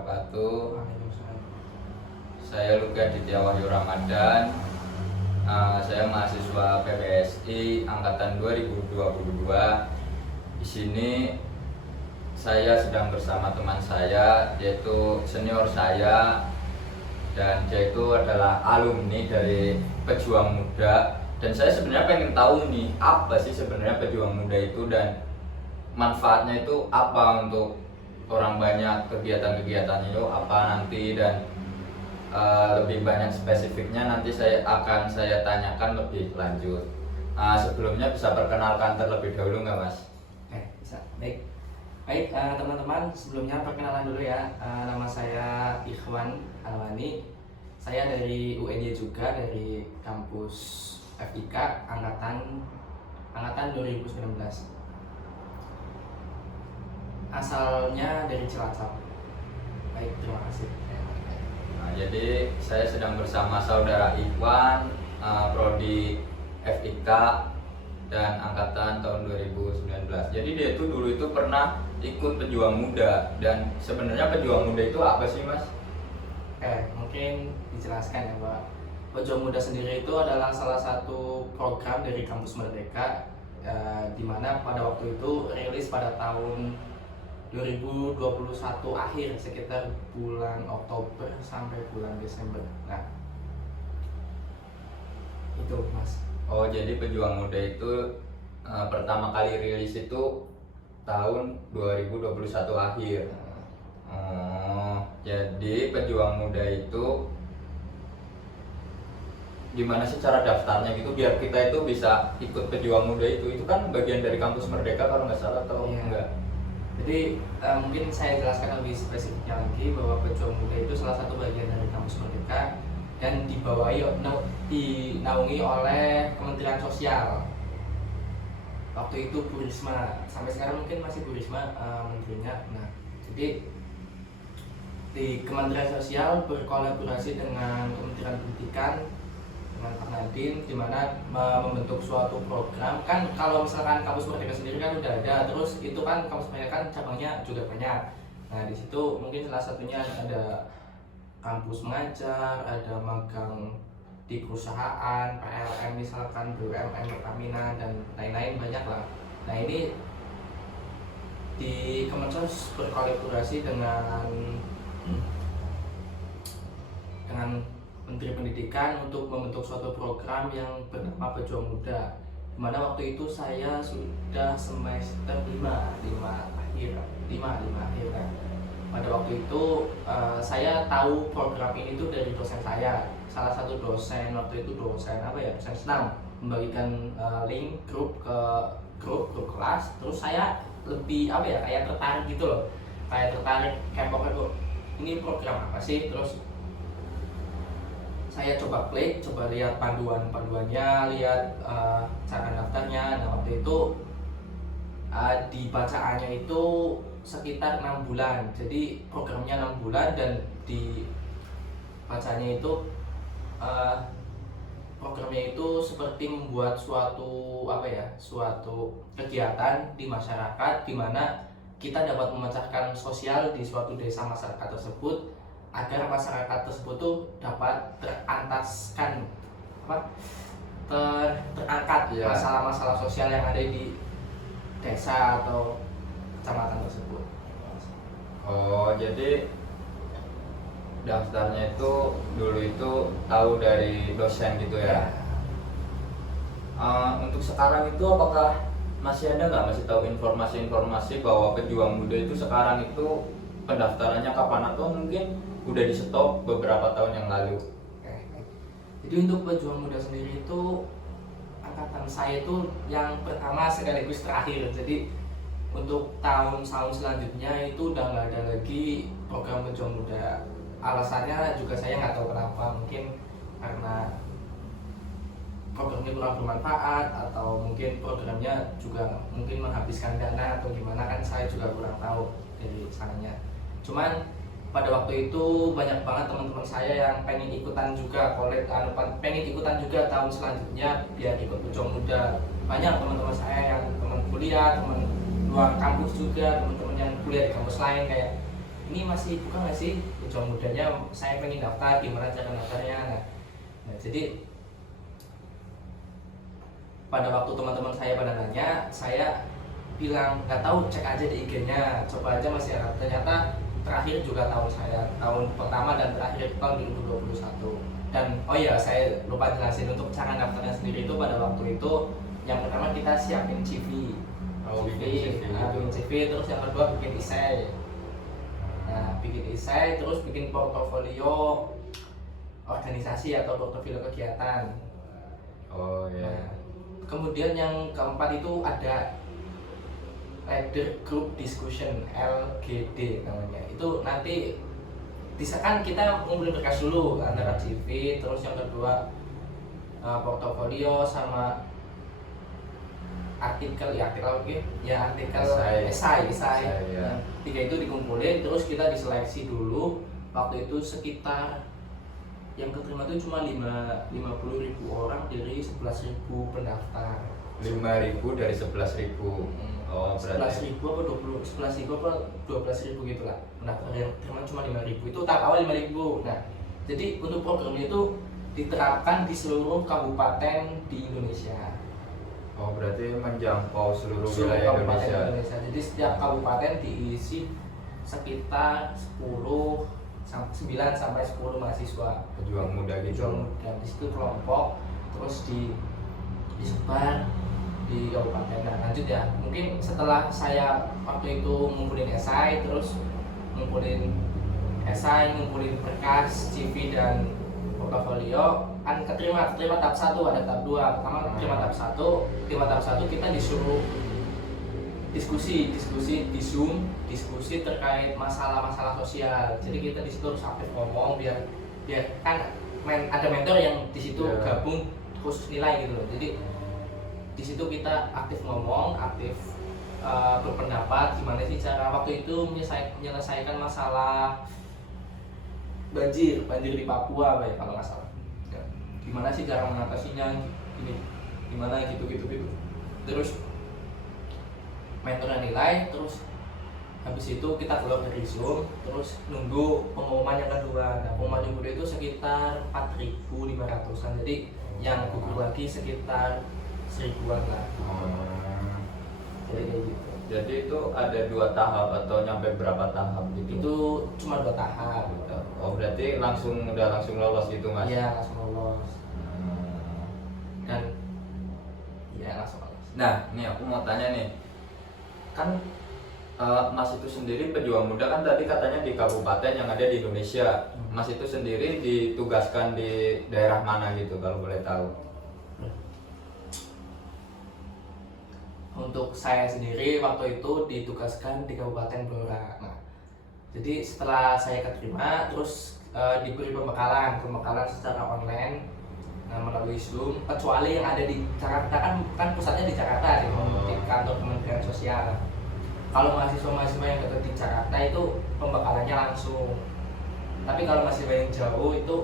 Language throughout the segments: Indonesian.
wabarakatuh. Waalaikumsalam. Saya Luki Aditya Wahyu Ramadan. Saya mahasiswa PPSI angkatan 2022. Di sini saya sedang bersama teman saya, yaitu senior saya, dan dia itu adalah alumni dari Pejuang Muda. Dan saya sebenarnya pengen tahu nih, apa sih sebenarnya Pejuang Muda itu dan manfaatnya itu apa untuk orang banyak, kegiatan-kegiatannya itu apa nanti, dan lebih banyak spesifiknya nanti akan saya tanyakan lebih lanjut. Sebelumnya bisa perkenalkan terlebih dahulu nggak, Mas? Bisa. Baik, teman-teman, sebelumnya perkenalan dulu ya. Nama saya Ikhwan Alwani. Saya dari UNY juga, dari kampus FIK angkatan 2019. Asalnya dari Cilacap. Baik, terima kasih. Jadi saya sedang bersama saudara Ikhwan, prodi FIK dan angkatan tahun 2019. Jadi dia itu dulu itu pernah ikut Pejuang Muda. Dan sebenarnya Pejuang Muda itu apa sih, Mas? Mungkin dijelaskan ya, Pak. Pejuang Muda sendiri itu adalah salah satu program dari Kampus Merdeka, di mana pada waktu itu rilis pada tahun 2021 akhir, sekitar bulan Oktober sampai bulan Desember. Nah, itu Mas. Oh, jadi Pejuang Muda itu pertama kali rilis itu tahun 2021 akhir. Jadi Pejuang Muda itu gimana sih cara daftarnya gitu biar kita itu bisa ikut Pejuang Muda itu? Itu kan bagian dari Kampus Merdeka kalau nggak salah, atau enggak? Jadi mungkin saya jelaskan lebih spesifiknya lagi bahwa Pejuang Muda itu salah satu bagian dari Kampus Merdeka dan dinaungi oleh Kementerian Sosial. Waktu itu Bu Risma, sampai sekarang mungkin masih Bu Risma menterinya. Nah, jadi di Kementerian Sosial berkolaborasi dengan Kementerian Pendidikan, dengan Pak Nadiem, di mana membentuk suatu program. Kan kalau misalkan Kampus Merdeka sendiri kan udah ada, terus itu kan Kampus Merdeka kan cabangnya juga banyak. Nah, di situ mungkin salah satunya ada kampus mengajar, ada magang di perusahaan, PLN misalkan, BUMN, Pertamina, dan lain-lain banyak lah. Nah, ini di Kemensos berkolaborasi dengan Menteri Pendidikan untuk membentuk suatu program yang bernama Pejuang Muda, dimana waktu itu saya sudah semester 5 akhir. Nah, pada waktu itu saya tahu program ini tuh dari dosen saya, salah satu dosen waktu itu, dosen senam, membagikan link grup ke grup kelas. Terus saya lebih kayak tertarik gitu loh, kayak kepo ini program apa sih. Terus saya coba klik, coba lihat panduannya, lihat cara daftarnya. Nah, waktu itu dibacaannya itu sekitar 6 bulan. Jadi programnya 6 bulan, dan di bacanya itu programnya itu seperti membuat suatu kegiatan di masyarakat, di mana kita dapat memecahkan sosial di suatu desa masyarakat tersebut, agar masyarakat tersebut tuh dapat terangkat masalah-masalah sosial yang ada di desa atau kecamatan tersebut. Oh, jadi daftarnya itu dulu itu tahu dari dosen gitu ya? Untuk sekarang itu apakah masih ada nggak, masih tahu informasi-informasi bahwa Pejuang Muda itu sekarang itu pendaftarannya kapan, atau mungkin udah di stop beberapa tahun yang lalu? Jadi untuk Pejuang Muda sendiri itu angkatan saya itu yang pertama sekaligus terakhir. Jadi untuk tahun-tahun selanjutnya itu udah nggak ada lagi program Pejuang Muda. Alasannya juga saya nggak tahu kenapa, mungkin karena programnya kurang bermanfaat, atau mungkin programnya juga mungkin menghabiskan dana atau gimana, kan saya juga kurang tahu dari sananya. Cuman pada waktu itu banyak banget teman-teman saya yang pengen ikutan juga tahun selanjutnya biar ikut Pejuang Muda. Banyak teman-teman saya yang teman kuliah, teman luar kampus juga, teman-teman yang kuliah di kampus lain kayak ini masih buka nggak sih pejuang mudanya, saya pengen daftar, gimana cara daftarnya. Nah, jadi pada waktu teman-teman saya pada nanya, saya bilang nggak tahu, cek aja di IG-nya, coba aja masih ada. Ternyata terakhir juga tahun pertama dan terakhir tahun 2021. Dan oh iya, saya lupa jelasin untuk cara daftarnya sendiri itu pada waktu itu yang pertama kita siapin CV. Bikin CV, terus yang kedua bikin esai. Nah, bikin esai, terus bikin portofolio organisasi atau portofolio kegiatan. Oh iya. Nah, kemudian yang keempat itu ada leader group discussion, LGD namanya. Itu nanti kan kita ngumpulin berkas dulu antara CV, terus yang kedua portofolio sama artikel esai. Ya. Nah, tiga itu dikumpulin, terus kita diseleksi dulu. Waktu itu sekitar yang keterima itu cuma 50.000 orang dari 11.000 pendaftar. 5.000 dari 11.000. Oh, berarti 11.000 apa 11.000 apa 12.000 gitu lah. Pendaftar yang terima cuma 5.000. Itu tahap awal 5.000. Nah, jadi untuk program itu diterapkan di seluruh kabupaten di Indonesia. Oh, berarti menjangkau seluruh wilayah kabupaten Indonesia. Jadi setiap kabupaten diisi sekitar 9 sampai 10 mahasiswa Pejuang muda gitu. pejuang muda. Di situ kelompok, terus disebar di kabupaten. Nah, lanjut ya. Mungkin setelah saya waktu itu ngumpulin esai, terus ngumpulin berkas, CV dan portofolio, kan keterima tahap 1, ada tahap 2. Pertama terima tahap 1 kita disuruh diskusi di Zoom, diskusi terkait masalah-masalah sosial. Jadi kita di situ harus aktif ngomong biar kan ada mentor yang di situ gabung khusus nilai gitu loh. Jadi di situ kita aktif ngomong, aktif berpendapat gimana sih cara waktu itu menyelesaikan masalah banjir di Papua apa ya kalau nggak salah. Gimana sih cara mengatasinya, gimana gitu. Terus mentornya nilai, terus habis itu kita keluar dari Zoom, terus nunggu pengumuman yang kedua. Nah, pengumuman yang kedua itu sekitar 4.500-an, jadi yang gugur lagi sekitar 1.000-an lah. Jadi kayak gitu. Jadi itu ada 2 tahap atau nyampe berapa tahap gitu? Itu cuma 2 tahap gitu. Oh, berarti langsung lolos gitu, Mas? Iya, langsung lolos. Dan iya, langsung lolos. Nah, nih aku mau tanya nih. Kan Mas itu sendiri pejuang muda kan tadi katanya di kabupaten yang ada di Indonesia. Mas itu sendiri ditugaskan di daerah mana gitu kalau boleh tahu? Untuk saya sendiri waktu itu ditugaskan di Kabupaten Blora. Nah, jadi setelah saya keterima, terus diberi pembekalan secara online, melalui Zoom. Kecuali yang ada di Jakarta, kan pusatnya di Jakarta di kantor Kementerian Sosial. Kalau mahasiswa yang dekat di Jakarta itu pembekalannya langsung. Tapi kalau mahasiswa yang jauh itu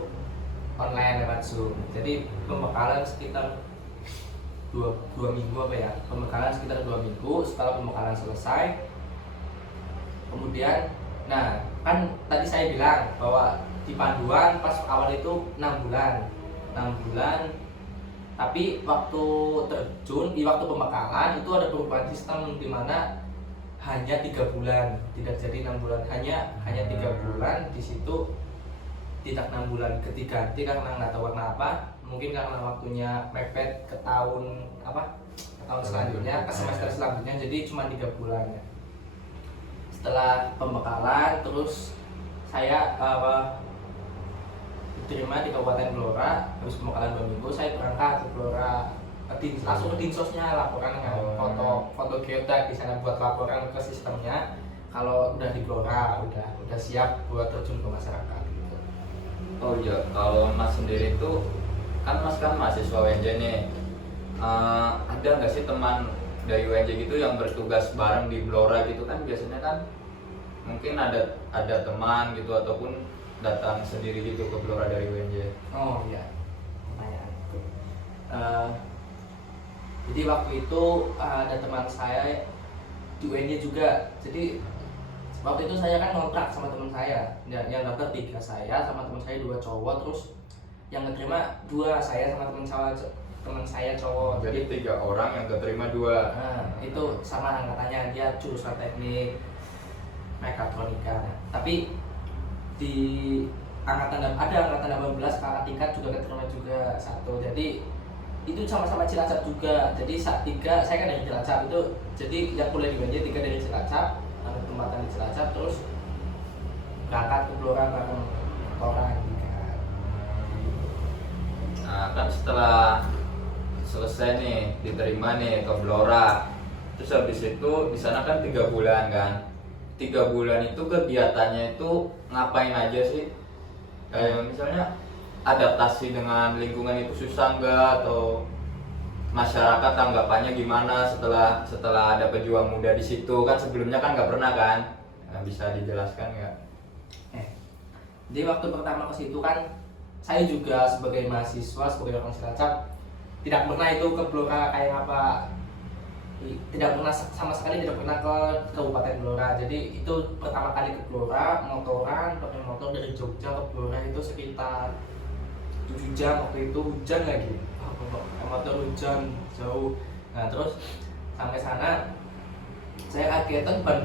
online lewat Zoom. Jadi pembekalan sekitar 2 minggu apa ya, pembekalan sekitar 2 minggu. Setelah pembekalan selesai, kemudian nah kan tadi saya bilang bahwa di panduan pas awal itu 6 bulan, tapi waktu terjun di waktu pembekalan itu ada perubahan sistem di mana hanya 3 bulan, tidak jadi 6 bulan, hanya 3 bulan. Di situ tidak 6 bulan diganti karena nggak tahu karena apa, mungkin karena waktunya mepet ke tahun selanjutnya, ke semester selanjutnya, jadi cuma 3 bulan ya. Setelah pembekalan terus saya diterima di Kabupaten Blora. Habis pembekalan 2 minggu saya berangkat ke Blora, langsung ke dinsosnya, laporan dengan foto geodag di sana buat laporan ke sistemnya. Kalau udah di Blora udah siap buat terjun ke masyarakat gitu. Oh iya, kalau Mas sendiri itu kan Mas kan mahasiswa UNJ nih, ada nggak sih teman dari UNJ gitu yang bertugas bareng di Blora gitu? Kan biasanya kan mungkin ada teman gitu ataupun datang sendiri gitu ke Blora dari UNJ. Oh iya, pertanyaan itu. Jadi waktu itu ada teman saya di UNJ juga. Jadi waktu itu saya kan ngontrak sama teman saya, yang daftar 3 saya sama teman saya 2 cowok, terus yang keterima 2 saya sama teman saya cowok. Jadi 3 orang yang keterima 2. Nah, itu sama angkatannya, dia jurusan teknik mekatronika. Nah, tapi di angkatan ada angkatan 18 kakak tingkat juga keterima juga 1. Jadi itu sama-sama Cilacap juga. Jadi saat 3 saya kan dari Cilacap itu, jadi yang kuliah di UNJ 3 dari Cilacap, ada tempatan di Cilacap, terus berangkat ke Blora bareng orang juga. Nah kan setelah selesai nih diterima nih ke Blora, terus habis itu di sana kan 3 bulan kan. 3 bulan itu kegiatannya itu ngapain aja sih? Kayak misalnya adaptasi dengan lingkungan itu susah nggak, atau masyarakat tanggapannya gimana setelah ada pejuang muda di situ? Kan sebelumnya kan nggak pernah kan? Nah, bisa dijelaskan nggak? Jadi waktu pertama ke situ kan saya juga sebagai mahasiswa, sebagai orang Cilacap tidak pernah itu ke Blora kayak apa, tidak pernah sama sekali, tidak pernah ke Kabupaten Blora. Jadi itu pertama kali ke Blora, motoran, pakai motor dari Jogja ke Blora itu sekitar 7 jam. Waktu itu hujan lagi, motor hujan jauh. Nah terus sampai sana saya kagetan ban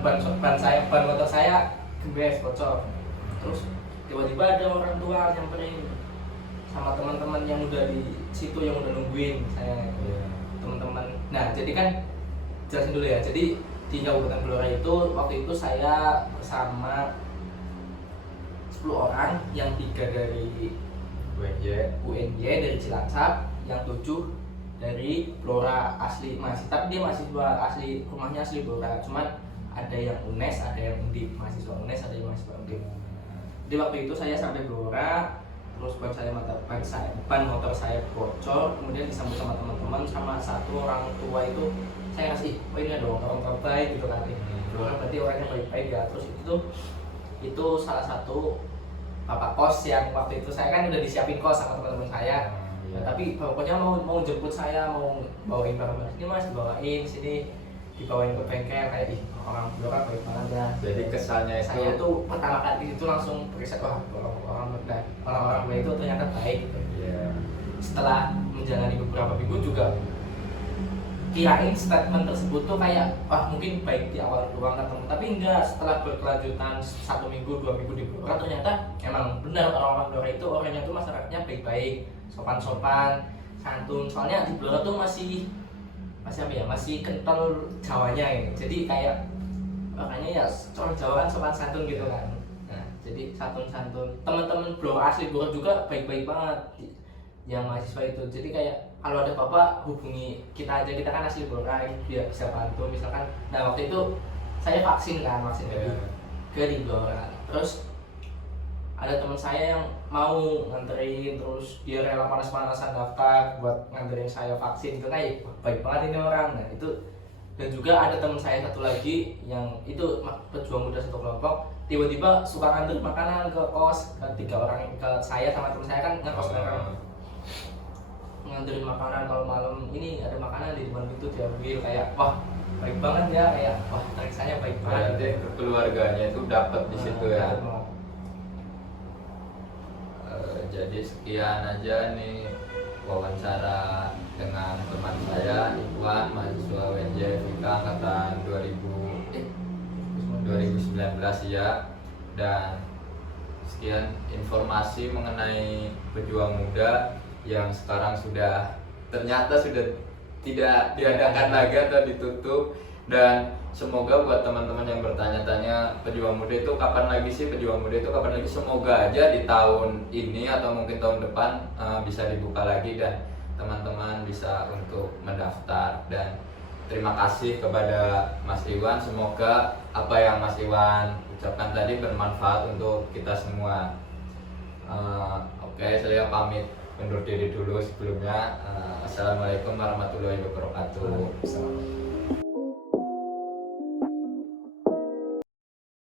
motor saya gembes bocor. Terus tiba-tiba ada orang tua nyamperin sama teman-teman yang udah di situ, yang udah nungguin saya, teman-teman. Nah jadi kan jelasin dulu ya. Jadi di Kabupaten Blora itu waktu itu saya bersama 10 orang, yang 3 dari UNJ dari Cilacap, yang 7 dari Blora asli masih, tapi dia mahasiswa asli, rumahnya asli Blora, cuman ada yang UNES, ada yang Undip, mahasiswa UNES, ada yang mahasiswa Undip. Jadi waktu itu saya sampai Blora, terus ban motor saya bocor, kemudian disambut sama teman-teman, sama 1 orang tua itu saya kasih, oh ini ada orang terbaik gitu kan. Blora berarti orangnya baik-baik ya. Terus itu salah satu bapak kos yang waktu itu saya kan udah disiapin kos sama teman-teman saya. Nah, tapi pokoknya mau jemput saya, mau bawain barang-barang ini, mas dibawain sini, dibawain ke bengkel, kayak orang Blora baik banget ya. Jadi kesannya itu Saya tuh pertama kali itu langsung beriset, wah orang-orang gue itu ternyata baik gitu. Setelah menjalani beberapa minggu juga kirain statement tersebut tuh kayak wah mungkin baik di awal doang ketemu, tapi enggak, setelah berkelanjutan 1 minggu 2 minggu di Blora ternyata emang benar orang-orang Blora itu orangnya tuh masyarakatnya baik-baik, sopan-sopan, santun. Soalnya di Blora tuh masih apa ya, masih kental Jawanya ini. Jadi kayak makanya ya orang Jawa kan sopan santun gitu kan. Nah, jadi santun-santun. Teman-teman Blora asli Blora juga baik-baik banget yang mahasiswa itu. Jadi kayak kalau ada apa-apa hubungi kita aja, kita kan asli Blora, biar bisa bantu misalkan. Nah waktu itu saya vaksin ke di Blora. Terus ada teman saya yang mau nganterin, terus dia rela panas-panasan daftar buat nganterin saya vaksin. Itu kayak baik banget ini orang. Nah itu, dan juga ada teman saya satu lagi yang itu pejuang muda satu kelompok, tiba-tiba suka nganter makanan ke kos, ke 3 orang, ke saya sama teman saya kan ngekos bareng, nganterin makanan kalau malam ini ada makanan di depan pintu diambil. Kayak wah baik banget ya, kayak wah rasanya baik banget. Berarti keluarganya itu dapat di situ ya. Jadi sekian aja nih wawancara dengan teman saya Iwan, mahasiswa UNJ FIK angkatan 2019 ya. Dan sekian informasi mengenai pejuang muda yang sekarang ternyata sudah tidak diadakan lagi atau ditutup. Dan semoga buat teman-teman yang bertanya-tanya pejuang muda itu kapan lagi sih, semoga aja di tahun ini atau mungkin tahun depan bisa dibuka lagi dan teman-teman bisa untuk mendaftar. Dan terima kasih kepada Mas Iwan, semoga apa yang Mas Iwan ucapkan tadi bermanfaat untuk kita semua. Oke, saya pamit undur diri dulu sebelumnya. Assalamualaikum warahmatullahi wabarakatuh.